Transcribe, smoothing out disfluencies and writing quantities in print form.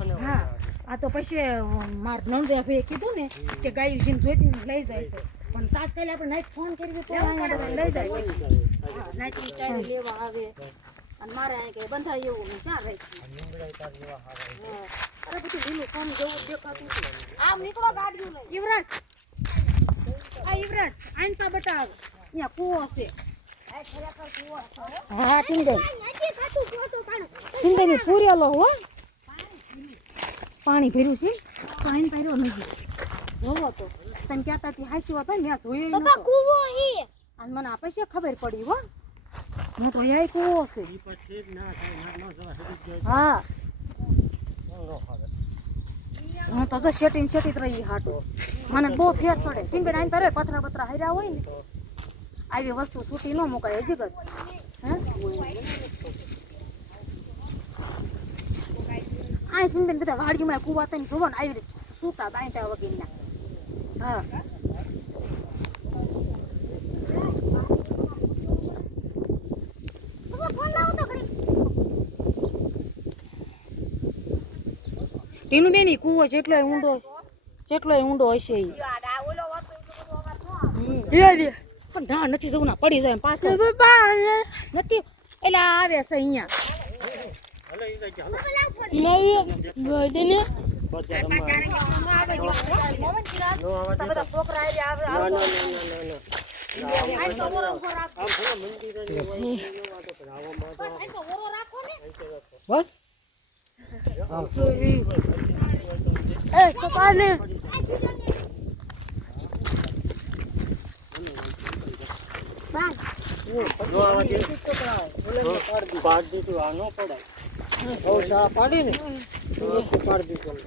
હા આ તો પછી માર નંદે ભાઈ કીધું ને કે ગાયું જીન જોઈતી લઈ જાય છે પણ તાત્કાલિક આપણે નાઈટ ફોન કરી તો અહીંયા લઈ જાય હા નાઈટ ચાય લેવા આવે અને મારે અહીં કઈ બંધાય એવું નહીં ચાર રાખી અરે બધું લીલું ફોન જેવું દેખાતું છે આમ નીકળો ગાડીઓ લઈ યુવરાજ આ યુવરાજ આઈન પા બતાવ અહીંયા કૂવો છે હા ટીંગઈ ટીંગઈ ની પૂરેલો હો પાણી ભર્યું છે પાણી ભર્યો નથી જોવો તો તને કહેતા હતી હાસી વાત હોય મેં જોયો નતો કૂવો હે અને મને આપે છે ખબર પડી હો હું તો અહીં કૂવો છે હા હું તો જો શેટી રહી હાટો મને બહુ ફેર ચડે ટીંગડ આઈને તારે પથરા બથરા હાર્યા હોય ને આવી વસ્તુ છૂટી ન મુકાય હજી કદ હે આ ટીંગડ બધા વાડીમાં કૂવા તને જોવો ને આવી રીતે સૂતા બાંધ્યા વગેરેના હા ટીનું બેની કૂવો જેટલોય ઊંડો હશે ઈ પણ ના નથી જવું ના પડી જાય પાછળ નથી એટલે આવે છે બસ એ કપાને પાડી ને પાડી દીધું